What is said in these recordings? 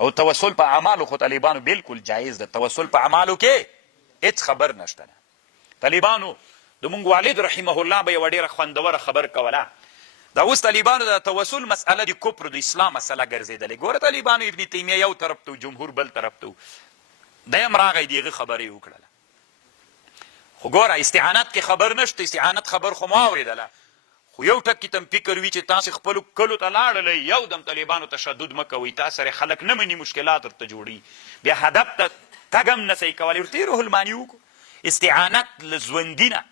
او توسل په اعمالو خو طالبانو بالکل جایز ده. توسل په اعمالو کې هېڅ خبر نشته ده. طالبانو د مونږ والد رحمه الله به یوه ډېره خوندوره خبر کوله. دا اوس طالبانو د توسل مسئله د کفر د اسلام مسله ګرځېدلې. ګوره طالبانو ابن تیمیه یو طرف ته جمهور بل طرف ته دی هم راغی د هغه خبرې وکړله. خو ګوره استعانت کې خبر نشته. استعانت خبر خو ما اورېدله. خو یو ټکي ته فکر وي چې تاسې خپلو کلو ته لاړلی یو دم طالبانو تشدد مه کوئ. تا سره خلک نه مني مشکلات ورته جوړي. بیا هدف ته تګ هم نسئ کولی. ورته روح الماني وکړو. استعانت له ژوندي نه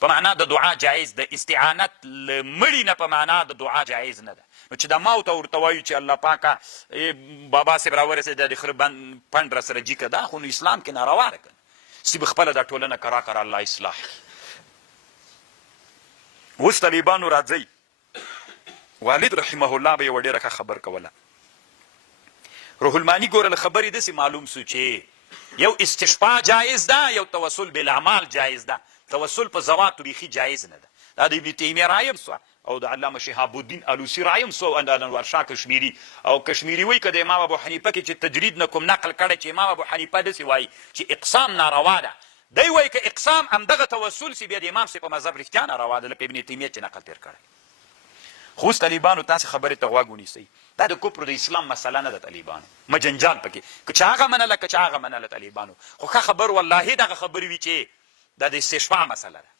په معنا د دعا جایز ده. استعانت له مړي نه په معنا د دعا جایز نه ده. نو چې د موت ورته وایو چې الله پاکه بابا صاحب راورسېده د خره پنډ را سره جي که دا خو نو اسلام کې ناروا ده که نه. سی به خپله دا ټولنه کرا کرا الله اصلاح کړي. اوس طالبانو راځئ والد رحمه الله به یوه ډېره ښه خبر کوله. روح الماني ګوره له خبرې داسې معلوم سو چې یو استشفاء جایز ده، یو توسل بالاعمال جایز ده. توسل په ذواتو بیخي جایز نه ده. دا د ابن تیمیه رایم سوه او د علامه شهاب الدین الوسی رایم سو د انورشاه کشمیري. او کشمیري وایي که د امام ابو حنیفه کې چې تجرید نه کوم نقل کړی چې امام ابو حنیفه داسې وایي چې اقسام ناروا ده. دی وایي که اقسام همدغه توسل سي بیا د امام صاحب په مذهب رښتیا ناروا ده لکه ابن تیمیه چې نقل تېر کړی. خو اوس طالبانو تاسې خبرې ته غوږ ونیسئ. دا د کفر د اسلام مسله نه ده طالبانو. مجنجال پکې که چا هغه منله که چا هغه منله طالبانو. خو ښه خبر والله دغه خبرې وي چې دا د استشفاء مسله ده.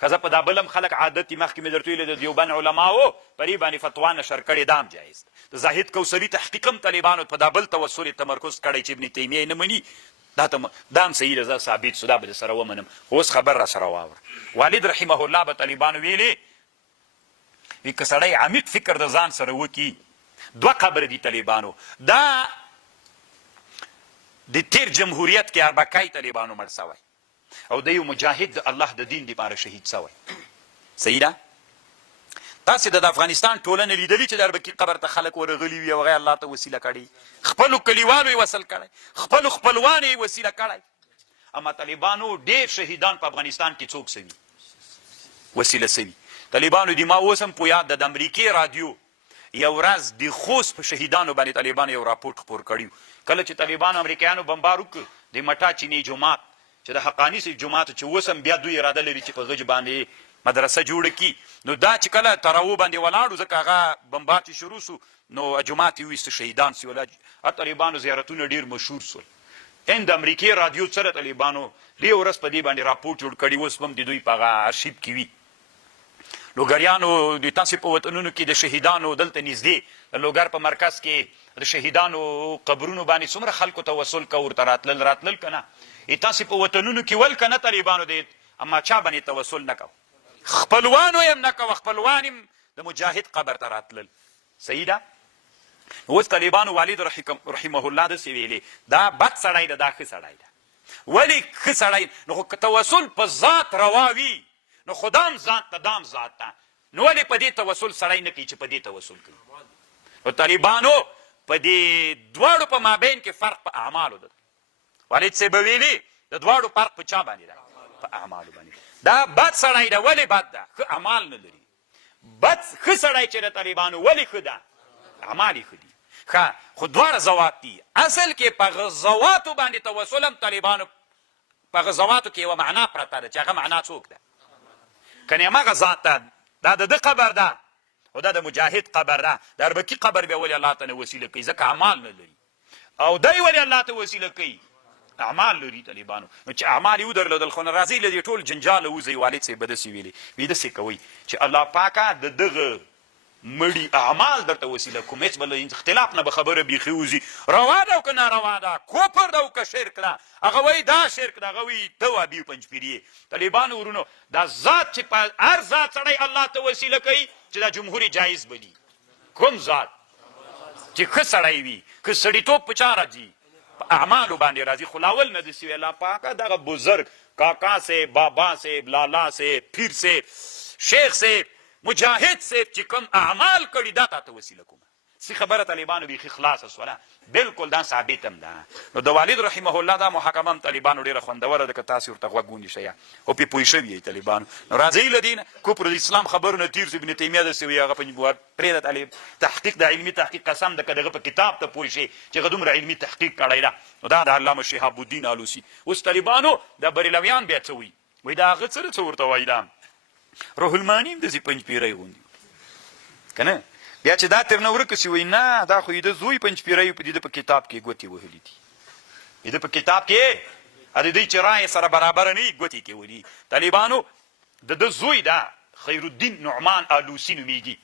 ښځه په دا بل هم خلک عادت دي. مخکې مې درته ویلې د دیوبند علماو په دې باندې فتوا نشر کړې دا هم جایز ده. د زاهد کوثري تحقیق هم طالبانو په دا بل توسل تمرکز کړی چې ابن تیمیه نه مني. دا هم صحیح ده ثابت سو. دا به سره ومنم. خو اوس خبر را سره واوره. والد رحمه الله به طالبانو ویلې وي که سړی عمیق فکر د ځان سره وکړي دوه قبره دي طالبانو. دا د تیر جمهوریت کې اربکای طالبانو مړ سوی او د یو مجاهد د الله د دین دپاره شهید سوی. صحیح ده. تاسې د افغانستان ټولنه لیدلي چې د اربکي قبر ته خلک ورغلي وي او هغه الله ته وسیله کړي. خپلو کلیوالو یې وصل کړی، خپلو خپلوانو یې وسیله کړی. اما طالبانو ډېر شهیدان په افغانستان کې څوک سوي وسیله سوي. طالبانو دي ما اوس هم په یاد ده د امریکې رادیو یو ورځ د خوست په شهیدانو باندې طالبانو یو راپورټ خپور کړي. کله چې طالبانو امریکایانو بمبار وکړ د مټا چیني جومات چې د حقاني صاحب جومات چې اوس هم بیا دوی اراده لري چې په غج باندې مدرسه جوړه کړي. نو دا چې کله تراو باندې ولاړو ځکه هغه بمبار چې شروع سو نو جومات یې وایسته شهیدان سول. طالبانو زیارتونه ډېر مشهور سول. د امریکې رادیو سره طالبانو دې ورځ په دې باندې راپورټ جوړ کړي. اوس هم د دوی په هغه ارشیب کې وي. لوګریانو د تاسې په وطنونو کې د شهیدانو دلته نږدې د لوګر په مرکز کې د شهیدانو قبرونو باندې څومره خلکو توسل کو ورته راتلل که نه. تاسې په وطنونو کې ول که نه طالبانو دی اما چا باندې توسل نه کو. خپلوانو یې هم نه کوه. خپلوان هم د مجاهد قبر ته راتلل. صحیح ده. اوس طالبانو والد رحمه الله داسې ویلې دا بد سړی ده دا ښه سړی ده. ولې ښه سړی؟ نو خو که توسل په ذات روا وي نو خدام ذات ته دام ذات ته نو ولې په دې توسل سړی نه کوي چې په دې توسل کوي. نو طالبانو په دې دواړو په مابین کې فرق په اعمالو ده. والد صاحب ویلي د دواړو فرق په چا باندې ده؟ په اعمالو باندې. دا بد سړی ده. ولې بد ده؟ ښه اعمال نه لري. بد ښه سړی چې د طالبانو ولې ښه ده؟ اعمال یې ښه دي. ښه خو دواړه ذوات دي. اصل کې په غزواتو باندې توسل هم طالبانو په غزواتو کې یوه معنا پرته ده چې هغه معنا څوک ده؟ کنې همغه ذات ده. دا د ده قبر ده او دا د مجاهد قبر ده. د اربکي قبر بیا ولې الله ته نه وسیله کوي؟ ځکه اعمال نه لري. او دی ولې الله ته وسیله کوي؟ اعمال لري طالبانو. نو چې اعمال یې ودرلودل خو نه راځئ له دې ټول جنجاله وځئ. والد صاحب به داسې ویلې وي داسې کوئ چې الله پاکه د دغه مړي اعمال درته وسیله کوم. هېڅ به اختلاف نه به خبره بیخي وځي. روا ده او که ناروا ده، کفر ده او که شرک ده. هغه وایي دا شرک ده، هغه وایي ته وابي پنجپیري. طالبانو ورونو دا ذات چې په هر ذات سړی الله ته وسیله کوي چې دا جمهور جایز بلي. کوم ذات چې ښه سړی وي که سړیتوب په چا راځي؟ په اعمالو باندې راځي. خو لاول نه داسې وي الله پاکه دغه بزرګ کاکا صاحب، بابا صاحب، لالا صاحب، پیر صاحب، شیخ صاحب، مجاهد صاحب چې کوم اعمال کړي دا تا ته وسیله کومه. سی خبره طالبانو بیخي خلاصه سوله بالکل دا ثابت هم ده. نو د والد رحمه الله دا محاکمه هم طالبانو ډېره خوندوره ده که تاسې ورته غوږ ونیسئ او پرې پوه شوي یئ طالبانو. نو راځئ له دې نه کفر د اسلام خبرونه تېر سو. ابن تیمیه داسې وایي هغه پرېږده طالب تحقیق د علمي تحقیق قسم ده که دغه په کتاب ته پوه شي چې هغه دومره علمي تحقیق کړی ده. نو دا د علامه شهاب الدین آلوسي. اوس طالبانو د بریلویان بیا څه وایي وایي دا هغه څه ورته وایي دا روح الماني هم داسې پنجپیری غوندې که نه. بیا چې دا تر نه ورکه سي وایي نه دا خو یې د زوی پنجپیری په د په کتاب کې ګوتې وهلي دي. د په کتاب کې د دوی چې رایې سره برابره نه وي ګوتې کې ولي. طالبانو د ده زوی دا خیر الدین نعمان آلوسي نومیږي.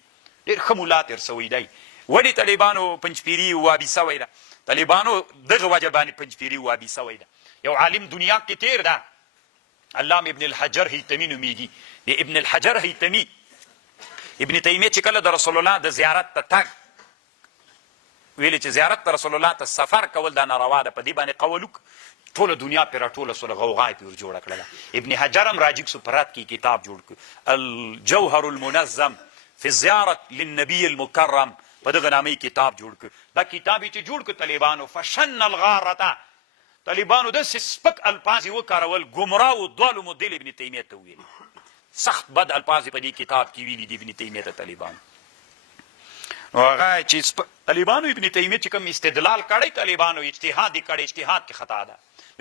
ډېر ښه ملا تېر سوی دی. ولې طالبانو پنجپیري وابي سوی ده؟ طالبانو دغه وجه باندې پنجپیري وابي سوی ده. یو عالم دنیا کې تېر ده علامه ابن الحجر هیتمي نومیږي. د ابن الحجر هیتمي ابن تیمیه چې کله د رسول الله د زیارت ته تګ ویلې چې زیارت د رسول الله ته سفر کول دا ناروا ده. په دې باندې قول ټوله دنیا پرې راټوله سوله غوغا یې پرې جوړه کړله. ابن حجر هم راجګ سو په رات کې کتاب جوړ کړ الجوهر المنظم فی الزیارة للنبي المکرم په دغه نامه یې کتاب جوړ کړ. دا کتاب یې چې جوړ کړ طالبانو فشن الغارته طالبانو داسې سپک الفاظ یې وکارول ګمراه و ضال مدل ابن تیمیه ته وویل. سخت بد الفاظ په دې کتاب کې ویلي دي ابن تیمیه ته طالبانو. نو هغه چې طالبانو ابن تیمیه چې کوم استدلال کړی طالبانو اجتهاد یې کړی اجتهاد کې خطا ده.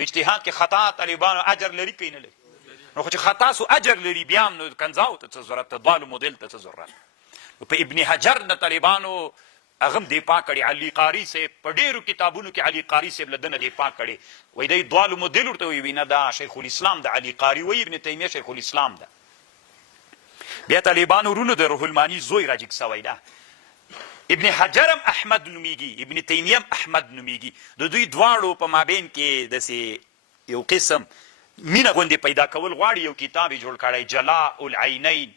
اجتهاد کې خطا طالبانو اجر لري که نه لري؟ نو خو چې خطا سو اجر لري بیا هم نو کنځاو ته څه ضرورت ته ضال مدل ته څه ضرورت. په ابن حجر نه طالبانو هغه هم دفاع کړې. علي قاري صاحب په ډېرو کتابونو کې علي قاري صاحب له ده نه دفاع کړې. وایي دی ضال مدل ورته وایي نه دا شیخ الاسلام د علي قاري وایي ابن تیمیه شیخ الاسلام ده. بیا طالبانو ورونو د روح الماني زوی راجګ سوی ده. ابن حجر هم احمد نومیږي ابن تیمیه هم احمد نومیږي. د دوی دواړو په مابین کې داسې یو قسم مینه غوندې پیدا کول غواړي. یو کتاب یې جوړ کړی جلاء العینین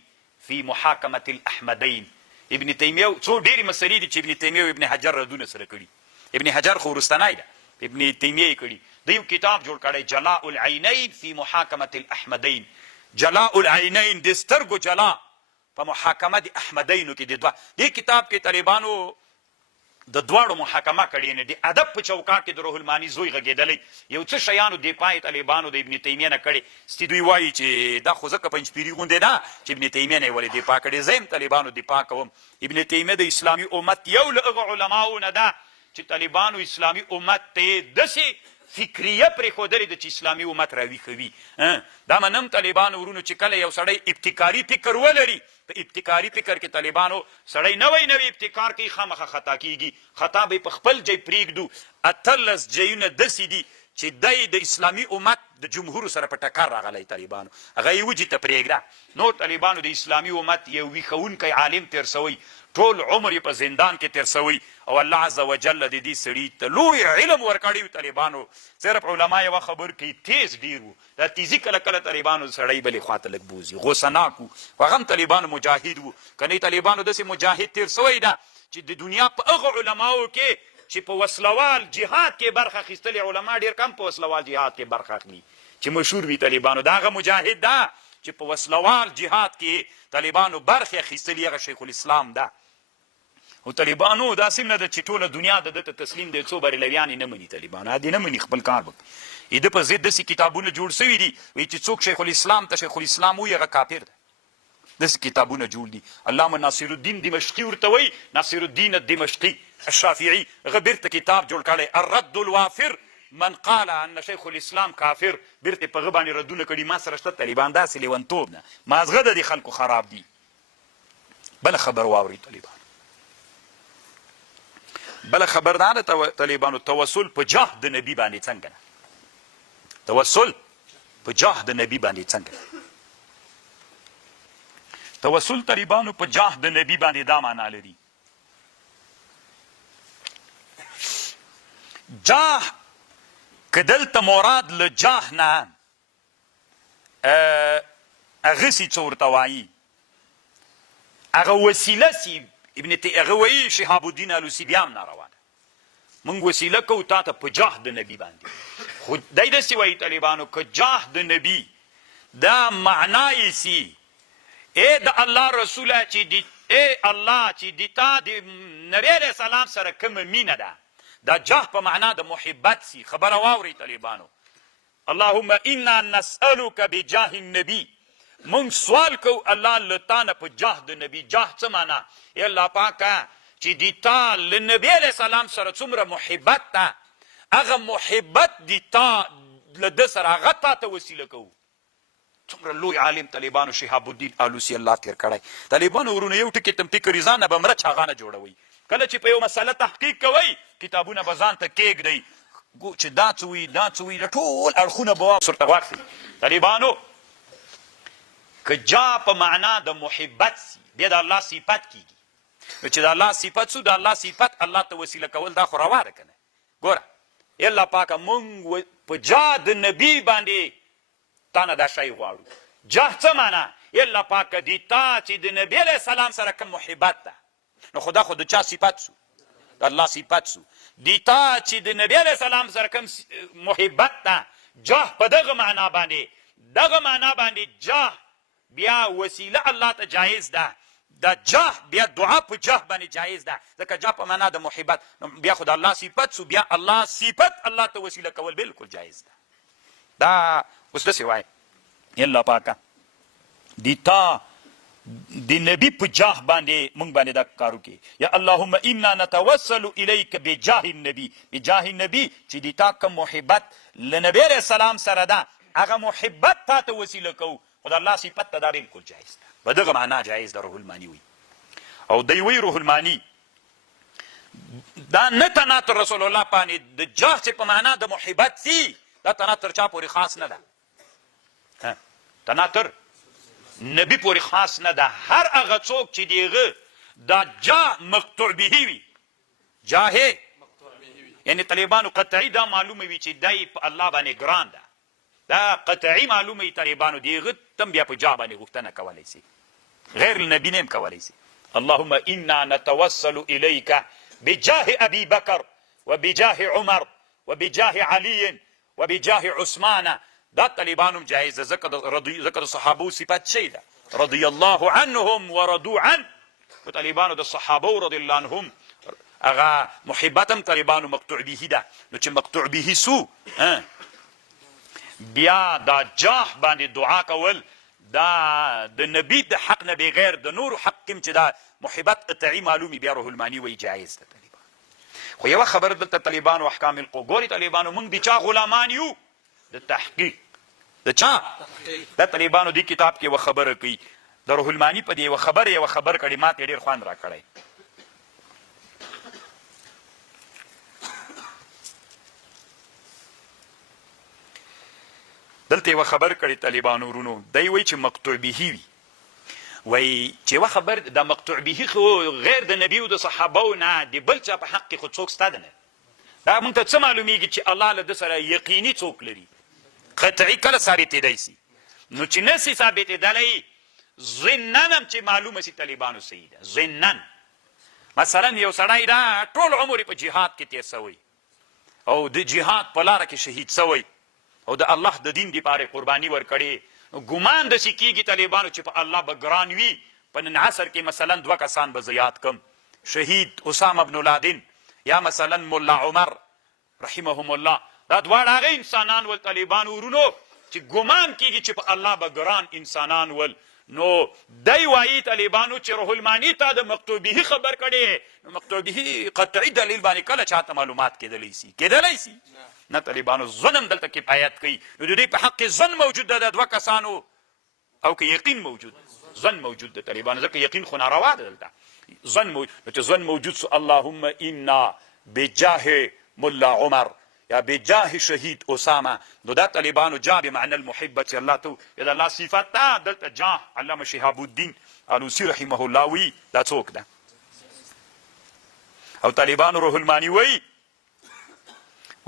فی محاکمة الاحمدین. ابن تیمیه څو ډېرې مسلې دي چې ابن تیمیه او ابن حجر ردونه سره کړي. ابن حجر خو وروستنی ده ابن تیمیه یې کړي. د یو کتاب جوړ کړی جلاء العینین فی محاکمة الاحمدین. جلاء العینین د سترګو جلا په محاکمه د احمدینو کې د دوه دې کتاب کې طالبانو د دواړو محاکمه کړې نه دي. ادب په چوکاټ کې د روح الماني زوی غږېدلی. یو څه شیانو دفاع یې طالبانو د ابن تیمیه نه کړې. ستې دوی وایي چې دا خو ځکه پنجپیري غوندې ده چې ابن تیمیه نه یې ولې دفاع کړې. زه هم طالبانو دفاع کوم. ابن تیمیه د اسلامي امت یو له هغو علماو نه ده چې طالبانو اسلامي امت ته یې داسې فکریه پرېښودلې ده چې اسلامي امت راویښوي. دا منم طالبانو ورونو چې کله یو سړی ابتکاري فکر ولري په ابتکاري فکر کې طالبانو سړی نوی ابتکار کوي خامخا خطا کیږي. خطا به په خپل ځای پرېږدو. 18 ځایونه داسې دي چې دی د اسلامي امت د جمهورو سره په ټکر راغلی طالبانو هغه یې وجې ته پرېږده. نور طالبانو د اسلامي امت یو ویښوونکی عالم تېر سوی ټول عمر یې په زندان کې تېر سوی او الله عز وجل د دې سړي ته لوی علم ورکړی و. طالبانو صرف علما یوه خبر کوي تیز ډېر و. دا تیزي کله کله طالبانو سړی بلې خواته لږ بوځي غوسناک و. هغه هم طالبانو مجاهد و. که نه طالبانو داسې مجاهد تېر سوی ده چې د دنیا په هغو علماو کې چې په وسلوال جهاد کې برخه اخیستلې علما ډېر کم په وسلوال جهاد کې برخه اخلي چې مشهور وي طالبانو. دا هغه مجاهد ده چې په وسلوال جهاد کې طالبانو برخې اخیستلي هغه شیخ الاسلام ده. او طالبانو داسې نه ده چې ټوله دنیا د ده ته تسلیم دی. څو بریلویان یې نه مني طالبانو. دې نه مني خپل کار وکړي. د په ضد داسې کتابونه جوړ سوي دي وایي چې څوک شیخ الاسلام ته شیخ الاسلام وایي هغه کافر ده. داسې کتابونه جوړ دي. علامه ناصر الدین دمشقي ورته وایي ناصر الدین الدمشقي الشافعي هغه بیرته کتاب جوړ کړی الرد الوافر من قال ان شیخ الاسلام کافر. بیرته په هغه باندې ردونه کړي. ما سره شته طالبان داسې لیونتوب نه مازغه د دې خلکو خراب دي. بله خبر واورئ طالبان. بله خبر دا ده طالبانو توسل په جاه د نبي باندې څنګه ده. توسل په جاه د نبي باندې څنګه ده. توسل طالبانو په جاه د نبي باندې دا معنا لري جاه که دلته مراد له جاه نه هغه سي څه ورته وایي هغه وسیله سي. هغه وایي شهاب الدین آلوسي بیا هم ناروا ده. موږ وسیله کوو تا ته په جاه د نبي باندې. خو دی داسې وایي طالبانو که جاه د نبي دا معنا یې سي ای د الله رسوله چې د ای الله چې د تا د نبی علیه السلام سره کومه مینه ده دا جاه په معنا د محبت سي خبره واورئ طالبانو اللهم انا نسألك بجاه النبي مونږ سوال کو الله له تا نه په جاه د نبي جاه څه معنا ای الله پاکه چې د تا له نبی علیه السلام سره څومره محبت ده هغه محبت د تا له ده سره هغه تا ته وسیله کوو څومره لوی عالم طالبانو شهاب الدین آلوسی الله تیر کړی طالبانو ورونه یو ټکي تم فکر ځان به مره چاغانه جوړوي کله چې په یو مسله تحقیق کوي کتابونه به ځان ته کېږدئ چې دا څه وي دا څه وي د ټول اړخونه به ورته واخلي طالبانو که جا په معنا د محبت سي بیا د الله صفت کېږي نو چې د الله صفت سو د الله صفت الله ته وسیله کول دا خو روا ده که نه ګوره الله پاکه مونږ په جا د نبي باندې تا نه دا شی غواړو جاه څه معنا الله پاکه دې تا چې د نبي علیه السلام سره کوم محبت ده نو خدا خو د چا صفت سو د الله صفت سو دې تا چې د نبي علیه السلام سره کوم محبت ده جاه په دغه معنا باندې جاه بیا وسیله الله ته جایز ده دا جاه بیا دعا په جاه باندې جایز ده ځکه جاه په معنا د محبت بیا خو د الله صفت سو بیا الله صفت الله ته وسیله کول بالکل جایز ده دا اوس داسې وایي الله پاکه د تا د نبي په جاه باندې مونږ باندې دا کار وکړي یا اللهم انا نتوسل الیک بجاه النبي بجاه النبي چې د تا کوم محبت له نبي علیه السلام سره ده هغه محبت تا ته وسیله کوو خو د الله صفت ته دا بالکل جایز ده په دغه معنا جایز ده روح الماني وي او دی وی روح الماني دا نه تناتر رسول الله باندې د جاه چې په معنا د محبت سي دا تناتر چا پورې خاص نه ده تناتر نبی پورې خاص نه ده هر هغه څوک چې دیغه دا جاه مقطوع به وي جاه یعنی طالبانو قطعی دا معلومه وي چې دای په الله باندې ګران ده دا قطعی معلومه وي طالبانو دیغه تم بیا په جاه باندې غوښتنه کولی سي غیر النبي نیم کولی سي اللهم انا نتوسل الیک بجاه ابي بکر وبجاه عمر وبجاه علي وبجاه عثمان دا طالبانو جایزه ذکر صحابو صفات شي ده رضی الله عنهم ورضوا عنه طالبانو د صحابو رضی الله عنهم هغه محبتم طالبانو مقطوع به ده نو چې مقطوع به سو بیا دا جاه باندې دعا کول دا د نبی د حق نه بغیر د نور حق کوم چې دا محبت قطعی معلومي بیا روح المانی وی جایز ده طالبان خو یو خبر دلته طالبانو احکام القبور طالبانو موږ د چا غلامان یو د تحقیق د چا د طالبانو دی کتاب کې و خبره کوي د روح المانی په دی و خبر کړي ماته ډیر خوان را کړی دلته و خبر کړي طالبانو ورونو دی وی چې مقطوع به وي وی چې و خبر د مقطوع به خو غیر د نبی او د صحابو نه دی بل چا په حق خو څوک ستاده نه دا مونږ ته څه معلومیږي چې الله له سره یقیني څوک لري قطعی کله ثابت دی سي نو چې نسی ثابت دی ظننم چې معلومه سي طالبانو صحیح ده ظنن مثلا یو سړی دا ټول عمر په جهاد کې تیر سوی او د جهاد په لار کې شهید سوی او د الله د دین لپاره قرباني ورکړي ګمان د سکیږي طالبانو چې په الله به ګران وي په نن عصر کې مثلا دوه کسان به زیات کم شهید اسامه بن لادن یا مثلا مولا عمر رحمهم الله دا دواړه هغه انسانان ول طالبانو ورونو چې ګمان کیږي چې په الله به ګران انسانان ول نو دی وایي طالبانو چې روح المانی ته د مقطوع به خبر کړي نو مقطوع به قطعی دلیل باندې کله چاته معلومات کېدلی سي نه طالبانو ظلم دلته کفایت کوي نو د دې په حق کې ظن موجود ده د دوه کسانو او که یقین موجود ظن موجود ده طالبانو ځکه یقین خو ناروا ده دلته ظن موجود سو اللهم انا بجاه ملا عمر یا بجاه شهید اسامه نو دا طالبانو جاه بمعنى المحبه الله تو اذا الله صفات دلته جاه علامه شهاب الدین آلوسی رحمه الله وی دا څوک ده او طالبانو روح المانی وی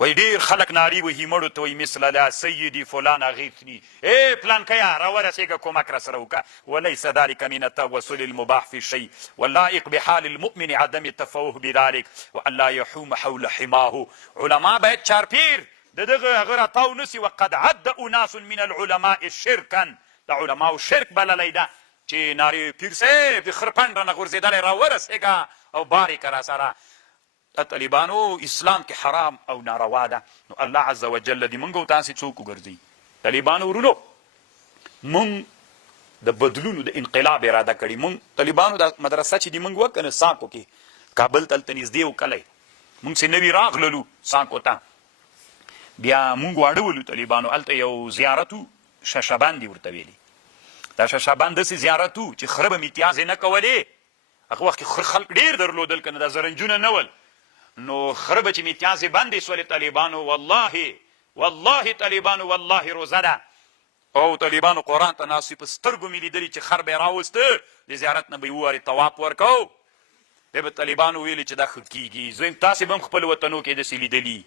ډیر خلق ناری وهي مړو ته وایي مثل لا سیدي فلان اغیثني ای پلان کیا راورسېږه کومک راسره وکړه وليس ذلك من التوسل المباح في شيء واللائق بحال المؤمن عدم التفوه بذلك وان لا يحوم حول حماه علما باید چارپیر د دغه هغه راتاو نسي وقد عد اناس من العلماء شركا د علماو شرک بللی ده چې نارې پیر صاحب د خرپنډ رانه غورځېدلی راورسېږه او بارې که را سره طالبانو اسلام کې حرام او ناروا ده. نو الله عز وجل دې موږ او تاسې څوک وګرځوي. طالبانو ورونو موږ د بدلونو د انقلاب اراده کړې. موږ طالبانو د مدرسه چې دې موږ وکنه ساکو کې کابل ته هلته نږدې و کلی موږ چې نوي راغللو ساکو ته بیا موږ واړولو طالبانو هلته یو زیارت و ششبند یې ورته ویلي. دا ششبند داسې زیارت و چې خره به امتیاز یې نه کولې. هغه وخت کې خلک ډېر درلودل که نه دا زرنجونه نه ول. نو خره به چې امتیاز یې بندې سولې طالبانو والله طالبانو والله روزه ده او طالبانو قرآن ته ناست په سترګو مې لیدلي چې خر به یې راوسته د زیارت نه به یې ووارې طواف ورکو. بیا به طالبانو ویلي چې دا ښه کېږي. زویم تاسې به هم خپلو وطنو کې داسې لیدلي.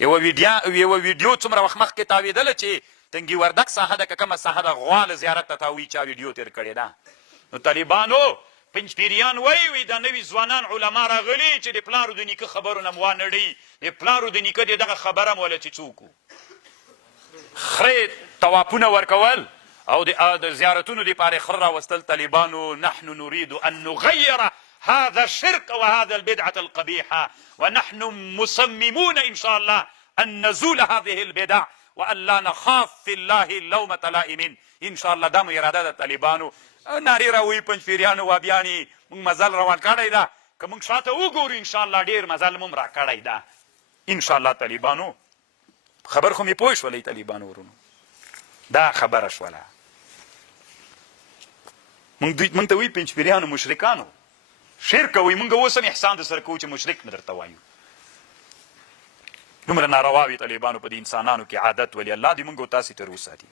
یوه ویډیو څومره وخت مخکې تاوېدله چې تنګي وردک ساحه ده که کومه ساحه ده غوا له زیارت ته تاوي چا ویډیو تېر کړې ده. نو طالبانو پنجپیریان وایي دا نوي ځوانان علما راغلي چې د پلارو د نیکه خبرو نه م وانړي. د پلارو د نیکه د دغه خبره م وله چې څوک و خرې طوافونه ورکول او د زیارتونو دپاره خره راوستل. طالبانو نحن نريد ان نغير هذا الشرك وهذا البدعة القبيحة ونحن مصممون إن شاء الله أن نزول هذه البدع وأن لا نخاف في الله لومة لائم إن شاء الله. دا مو اراده د طالبانو. نارې راوایي پنجپیریانو وابیانې موږ مزل روان کړی ده که موږ شاته وګورو انشاءالله ډېر مزل مو هم را کړی ده انشاءالله. طالبانو خبر خو مې پوه شولئ طالبانو ورونو دا خبره شوله. موږ ته وایي پنجپیریانو مشرکانو شرک کوئ. موږ اوس هم احسان در سره کوو چې مشرک مې درته وایو. دومره نارواوي طالبانو په دې انسانانو کې عادت ولې الله دې موږ او تاسې تر وساتي.